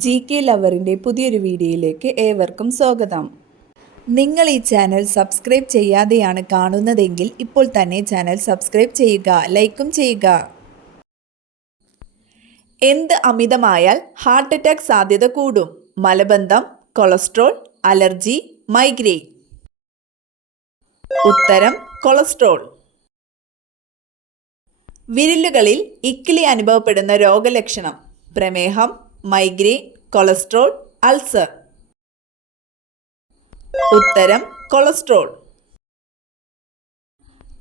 GK ലവറിൻ്റെ പുതിയൊരു വീഡിയോയിലേക്ക് ഏവർക്കും സ്വാഗതം. നിങ്ങൾ ഈ ചാനൽ സബ്സ്ക്രൈബ് ചെയ്യാതെയാണ് കാണുന്നതെങ്കിൽ ഇപ്പോൾ തന്നെ ചാനൽ സബ്സ്ക്രൈബ് ചെയ്യുക, ലൈക്കും ചെയ്യുക. എന്ത് അമിതമായാൽ ഹാർട്ട് അറ്റാക്ക് സാധ്യത കൂടും? മലബന്ധം, കൊളസ്ട്രോൾ, അലർജി, മൈഗ്രെയിൻ. ഉത്തരം കൊളസ്ട്രോൾ. വിരലുകളിൽ ഇക്കിളി അനുഭവപ്പെടുന്ന രോഗലക്ഷണം? പ്രമേഹം, മൈഗ്രെയിൻ, കൊളസ്ട്രോൾ, അൾസർ. ഉത്തരം കൊളസ്ട്രോൾ.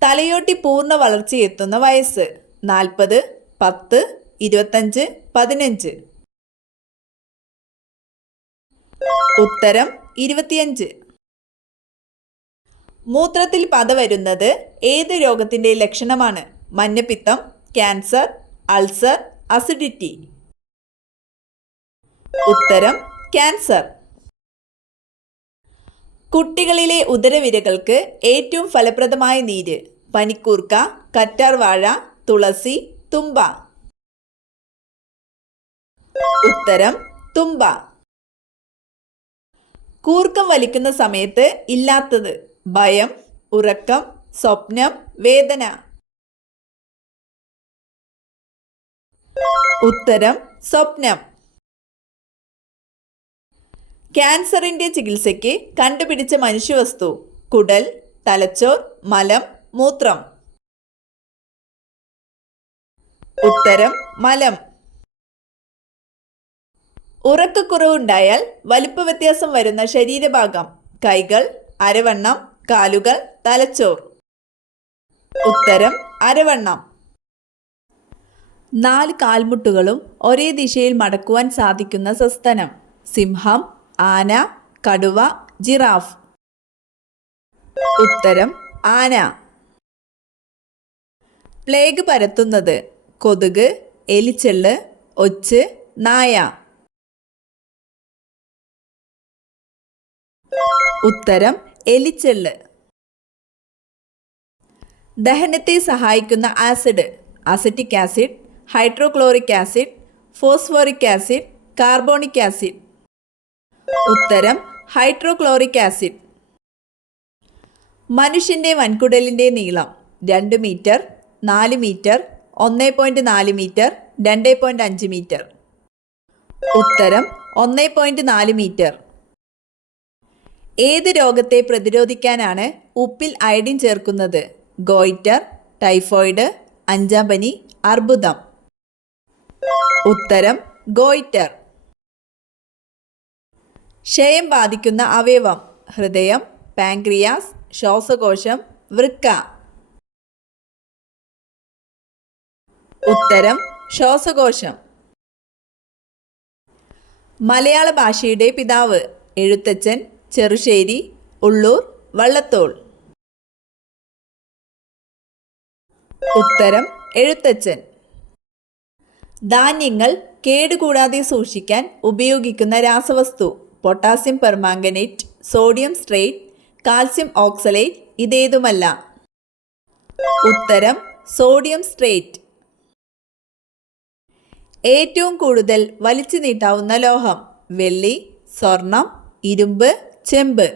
തലയോട്ടി പൂർണ്ണ വളർച്ചയെത്തുന്ന വയസ്സ്? 40, 10, 25, 15. ഉത്തരം 25. മൂത്രത്തിൽ പത വരുന്നത് ഏത് രോഗത്തിൻ്റെ ലക്ഷണമാണ്? മഞ്ഞപ്പിത്തം, ക്യാൻസർ, അൾസർ, അസിഡിറ്റി. ഉത്തരം ക്യാൻസർ. കുട്ടികളിലെ ഉദരവിരകൾക്ക് ഏറ്റവും ഫലപ്രദമായ നീര്? പനിക്കൂർക്ക, കറ്റാർവാഴ, തുളസി, തുമ്പ. ഉത്തരം തുമ്പ. കൂർക്കം വലിക്കുന്ന സമയത്ത് ഇല്ലാത്തത്? ഭയം, ഉറക്കം, സ്വപ്നം, വേദന. ഉത്തരം സ്വപ്നം. ക്യാൻസറിൻ്റെ ചികിത്സയ്ക്ക് കണ്ടുപിടിച്ച മനുഷ്യവസ്തു? കുടൽ, തലച്ചോർ, മലം, മൂത്രം. ഉത്തരം മലം. ഉറക്കക്കുറവുണ്ടായാൽ വലിപ്പ വ്യത്യാസം വരുന്ന ശരീരഭാഗം? കൈകൾ, അരവണ്ണം, കാലുകൾ, തലച്ചോർ. ഉത്തരം അരവണ്ണം. 4 കാൽമുട്ടുകളും ഒരേ ദിശയിൽ മടക്കുവാൻ സാധിക്കുന്ന സസ്തനം? സിംഹം, ആന, കടുവ, ജിറാഫ്. ഉത്തരം ആന. പ്ലേഗ് പരത്തുന്നത്? കൊതുക്, എലിച്ചെള്ള്, ഒച്ച്, നായ. ഉത്തരം എലിച്ചെള്ള്. ദഹനത്തെ സഹായിക്കുന്ന acid? Acetic acid, hydrochloric acid, phosphoric acid, carbonic acid. ഉത്തരം ഹൈഡ്രോക്ലോറിക് ആസിഡ്. മനുഷ്യൻ്റെ വൻകുടലിൻ്റെ നീളം? 2 മീറ്റർ, 4 മീറ്റർ, 1.4 മീറ്റർ, 2.5 മീറ്റർ. ഉത്തരം 1.4 മീറ്റർ. ഏത് രോഗത്തെ പ്രതിരോധിക്കാനാണ് ഉപ്പിൽ അയഡിൻ ചേർക്കുന്നത്? ഗോയിറ്റർ, ടൈഫോയിഡ്, 5-ാം പനി, അർബുദം. ഉത്തരം ഗോയിറ്റർ. ക്ഷയം ബാധിക്കുന്ന അവയവം? ഹൃദയം, പാൻക്രിയാസ്, ശ്വാസകോശം, വൃക്ക. ഉത്തരം ശ്വാസകോശം. മലയാള ഭാഷയുടെ പിതാവ്? എഴുത്തച്ഛൻ, ചെറുശ്ശേരി, ഉള്ളൂർ, വള്ളത്തോൾ. ഉത്തരം എഴുത്തച്ഛൻ. ധാന്യങ്ങൾ കേടുകൂടാതെ സൂക്ഷിക്കാൻ ഉപയോഗിക്കുന്ന രാസവസ്തു? പൊട്ടാസ്യം പെർമാംഗനേറ്റ്, സോഡിയം സ്ട്രേറ്റ്, കാൽസ്യം ഓക്സലേറ്റ്. ഇതേതുമല്ല. ഉത്തരം സോഡിയം സ്ട്രേറ്റ്. ഏറ്റവും കൂടുതൽ വലിച്ചു നീട്ടാവുന്ന ലോഹം? വെള്ളി, സ്വർണം, ഇരുമ്പ്, ചെമ്പ്.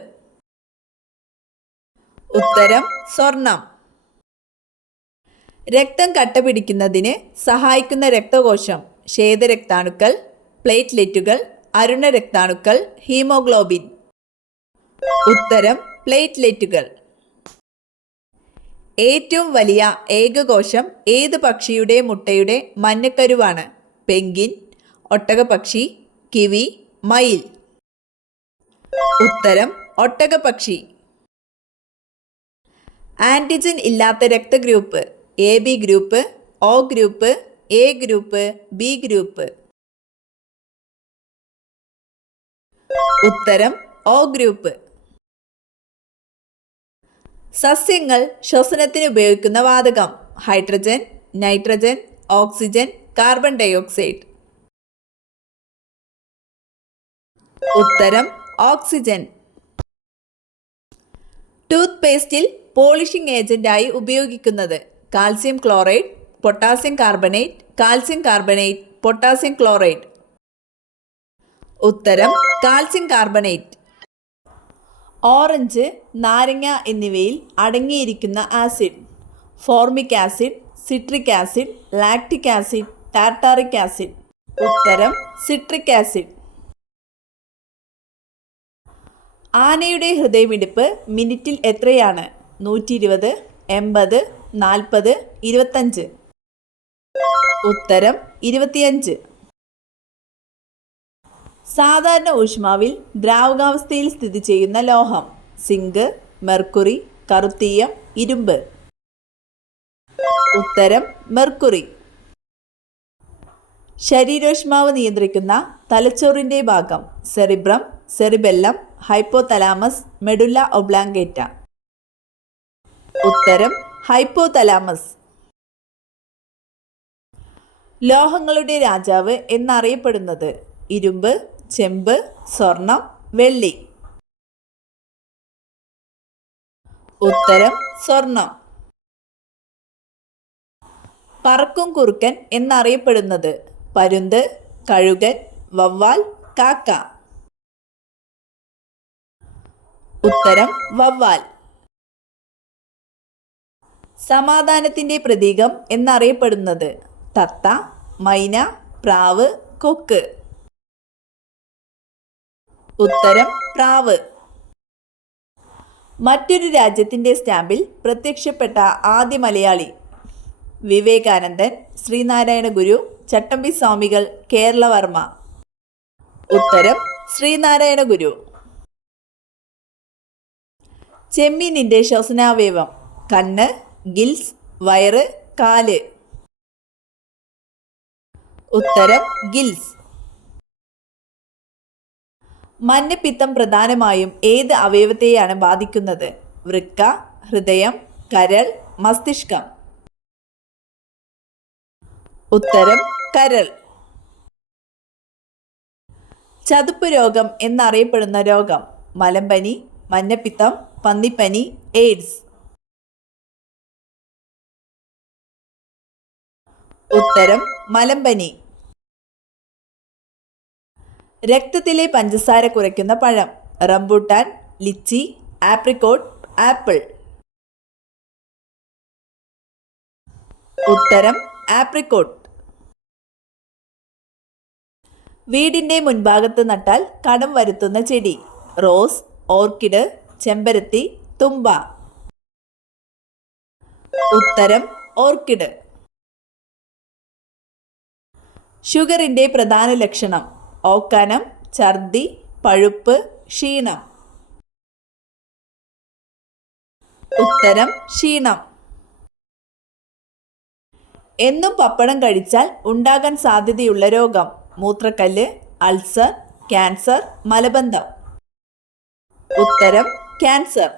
ഉത്തരം സ്വർണം. രക്തം കട്ടപിടിക്കുന്നതിന് സഹായിക്കുന്ന രക്തകോശം? ശ്വേതരക്താണുക്കൾ, പ്ലേറ്റ്ലെറ്റുകൾ, അരുണരക്താണുക്കൾ, ഹീമോഗ്ലോബിൻ. ഉത്തരം പ്ലേറ്റ്ലെറ്റുകൾ. ഏറ്റവും വലിയ ഏകകോശം ഏത് പക്ഷിയുടെ മുട്ടയുടെ മഞ്ഞക്കരുവാണ്? പെൻഗ്വിൻ, ഒട്ടകപ്പക്ഷി, കിവി, മയിൽ. ഉത്തരം ഒട്ടകപ്പക്ഷി. ആൻറ്റിജൻ ഇല്ലാത്ത രക്തഗ്രൂപ്പ്? AB group, O group, A group, B group. ഉത്തരം O ഗ്രൂപ്പ്. സസ്യങ്ങൾ ശ്വസനത്തിന് ഉപയോഗിക്കുന്ന വാതകം? Hydrogen, nitrogen, oxygen, carbon dioxide. ഉത്തരം ഓക്സിജൻ. ടൂത്ത് പേസ്റ്റിൽ പോളിഷിംഗ് ഏജന്റായി ഉപയോഗിക്കുന്നത്? Calcium chloride, potassium carbonate, calcium carbonate, potassium chloride. ഉത്തരം കാൽസ്യം കാർബണേറ്റ്. ഓറഞ്ച്, നാരങ്ങ എന്നിവയിൽ അടങ്ങിയിരിക്കുന്ന acid. Formic acid, citric acid, lactic acid, tartaric acid. ഉത്തരം സിട്രിക് ആസിഡ്. ആനയുടെ ഹൃദയമിടിപ്പ് മിനിറ്റിൽ എത്രയാണ്? 120, 80, 40, 25. ഉത്തരം 25. സാധാരണ ഊഷ്മാവിൽ ദ്രാവകാവസ്ഥയിൽ സ്ഥിതി ചെയ്യുന്ന ലോഹം. സിങ്ക്, മെർക്കുറി, കറുത്തീയം, ഇരുമ്പ്. ഉത്തരം മെർക്കുറി. ശരീരോഷ്മാവ് നിയന്ത്രിക്കുന്ന തലച്ചോറിൻ്റെ ഭാഗം. Cerebrum, cerebellum, hypothalamus, medulla oblongata. ഉത്തരം ഹൈപ്പോതലാമസ്. ലോഹങ്ങളുടെ രാജാവ് എന്നറിയപ്പെടുന്നത്. ഇരുമ്പ്, ചെമ്പ്, സ്വർണം, വെള്ളി. ഉത്തരം സ്വർണം. പറക്കും കുറുക്കൻ എന്നറിയപ്പെടുന്നത്. പരുന്ത്, കഴുകൻ, വവ്വാൽ, കാക്ക. ഉത്തരം വവ്വാൽ. സമാധാനത്തിൻ്റെ പ്രതീകം എന്നറിയപ്പെടുന്നത്. തത്ത, മൈന, പ്രാവ്, കൊക്ക്. ഉത്തരം പ്രാവ്. മറ്റൊരു രാജ്യത്തിൻ്റെ സ്റ്റാമ്പിൽ പ്രത്യക്ഷപ്പെട്ട ആദ്യ മലയാളി. വിവേകാനന്ദൻ, ശ്രീനാരായണ ഗുരു, ചട്ടമ്പി സ്വാമികൾ, കേരളവർമ്മ. ഉത്തരം ശ്രീനാരായണ ഗുരു. ചെമ്മീനിൻ്റെ ശ്വസനാവയവം. കണ്ണ്, ഗിൽസ്, വയറ്, കാല്. ഉത്തരം ഗിൽസ്. മഞ്ഞപ്പിത്തം പ്രധാനമായും ഏത് അവയവത്തെയാണ് ബാധിക്കുന്നത്? വൃക്ക, ഹൃദയം, കരൾ, മസ്തിഷ്കം. ഉത്തരം കരൾ. ചതുപ്പ് രോഗം എന്നറിയപ്പെടുന്ന രോഗം. മലമ്പനി, മഞ്ഞപ്പിത്തം, പന്നിപ്പനി, എയ്ഡ്സ്. ഉത്തരം മലമ്പനി. രക്തത്തിലെ പഞ്ചസാര കുറയ്ക്കുന്ന പഴം. റംബൂട്ടാൻ, ലിച്ചി, ആപ്രിക്കോട്ട്, ആപ്പിൾ. ഉത്തരം ആപ്രിക്കോട്ട്. വീടിൻ്റെ മുൻഭാഗത്ത് നട്ടാൽ കടം വരുത്തുന്ന ചെടി. റോസ്, ഓർക്കിഡ്, ചെമ്പരത്തി, തുമ്പ. ഉത്തരം ഓർക്കിഡ്. ഷുഗറിൻ്റെ പ്രധാന ലക്ഷണം. ഓക്കാനം, ഛർദി, പഴുപ്പ്, ക്ഷീണം. ഉത്തരം ക്ഷീണം. എന്നും പപ്പടം കഴിച്ചാൽ ഉണ്ടാകാൻ സാധ്യതയുള്ള രോഗം. മൂത്രക്കല്ല്, അൾസർ, ക്യാൻസർ, മലബന്ധം. ഉത്തരം ക്യാൻസർ.